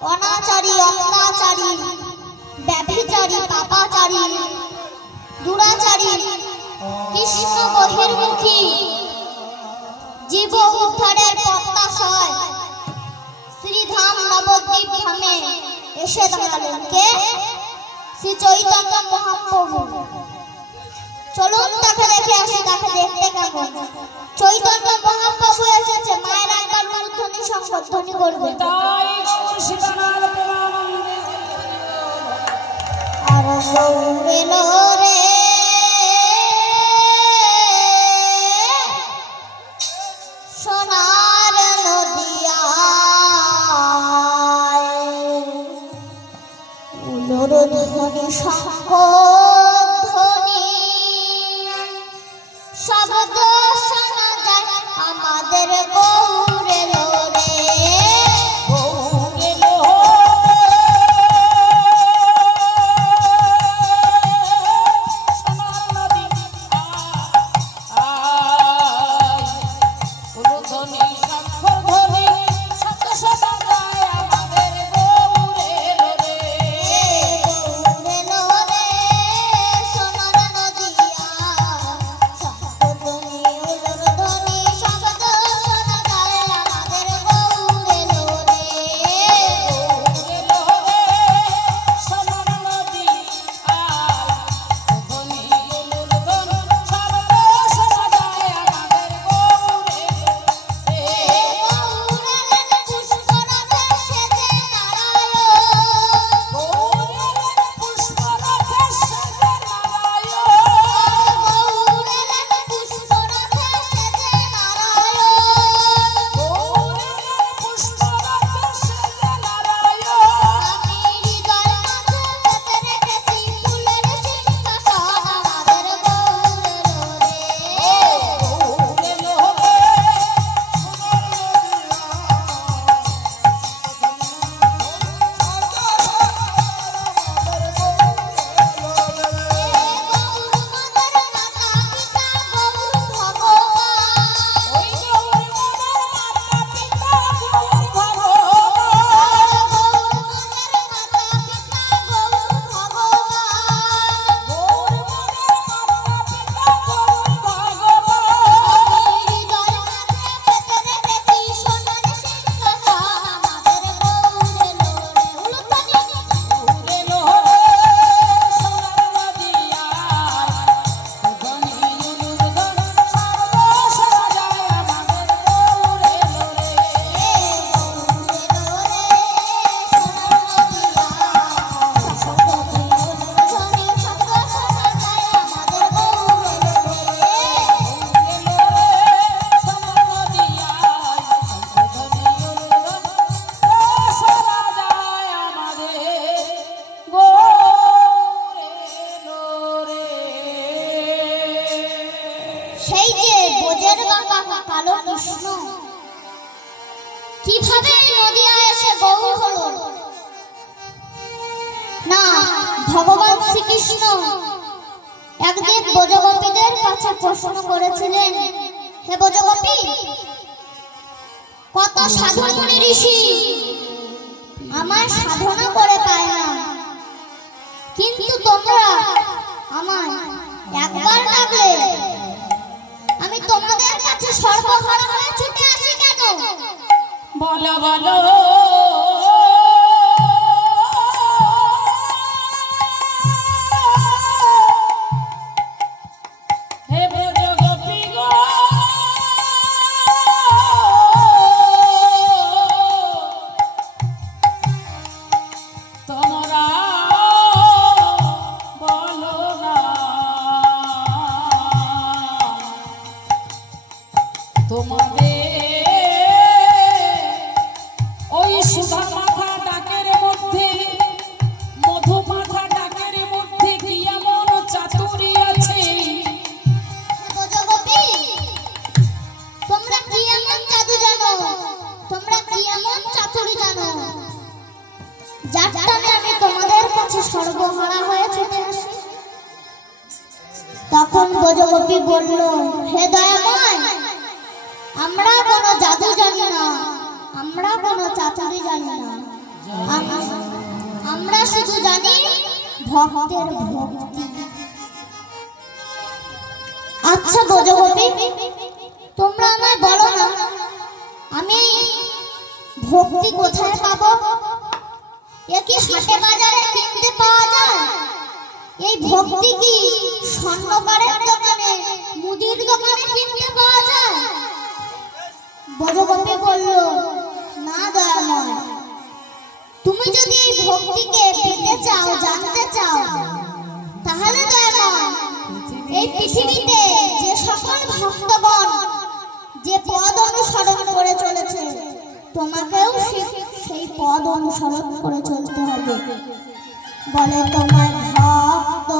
অনাচারী, অত্যাচারী, ব্যভিচারী, পাপাচারী, দুরাচারী, কৃষ্ণ বহির্মুখী জীব উদ্ধারের প্রত্যাশায় শ্রীধাম নবদ্বীপ ধামে এসে দাঁড়ালেন কে? শ্রী চৈতন্য মহাপ্রভু। চলুন তাকে দেখে আসি, তাকে দেখতে কেমন। চৈতন্য মহাপ্রভু এসেছে, মায়ের একবার উলুধ্বনি সংবর্ধনী করবে। আর গৌরে লোরে সোনার নদিয়ায় উলুর ধ্বনি শঙ্খ ধ্বনি শব্দ শোনা যায় আমাদের গৌরে লোরে। সেই যে বোঝের বাঁকা কালো কৃষ্ণ কিভাবে নদিয়ায় এসে গৌর হলো না, ভগবান শ্রীকৃষ্ণ একদিন ব্রজগোপীদের কাছে প্রশ্ন করেছিলেন, হে ব্রজগোপী, কত সাধু মুনি ঋষি আমার সাধনা করে পায় না, কিন্তু তোমরা আমায় একবার ডাকলে আমি তোমাদের কাছে সর্বহারা হয়ে ছুটে আসি কেন? বলো বলো হে ব্রজগোপী গো, তোমরা বলো না তোমাদের ওই সুধা মাথা ডাকের মধ্যে, মধু মাথা ডাকের মধ্যে কি এমন চাতুরি আছে? ব্রজগোপী, তোমরা কি এমন জাদু জানো, তোমরা কি এমন চাতুরি জানো যার টানে আমি তোমাদের কাছে সর্বহারা হয়ে ছুটে আসি? তখন ব্রজগোপী বলল, হে দয়াময়, আমরা কোনো জাদু জানি না, আমরা কোনো চাতুরি জানি না, ভক্তের ভক্তি। আচ্ছা ব্রজগোপী, তোমরা আমায় বলো না, আমি ভক্তি কোথায় পাবো? এ কি হাটে বাজারে কিনতে পাওয়া যায়? এই ভক্তি কি স্বর্ণকারের দোকানে, মুদির দোকানে কিনতে পাওয়া যায়? ব্রজগোপী বলল, না দয়াময়, তুমি যদি এই ভক্তিকে পেতে চাও, জানতে চাও, তাহলে দয়াময় এই পৃথিবীতে যে সকল ভক্তগণ যে পদ অনুসরণ করে চলেছে, তোমাকেও সেই পদ অনুসরণ করে চলতে হবে। বলে তোমার ভক্ত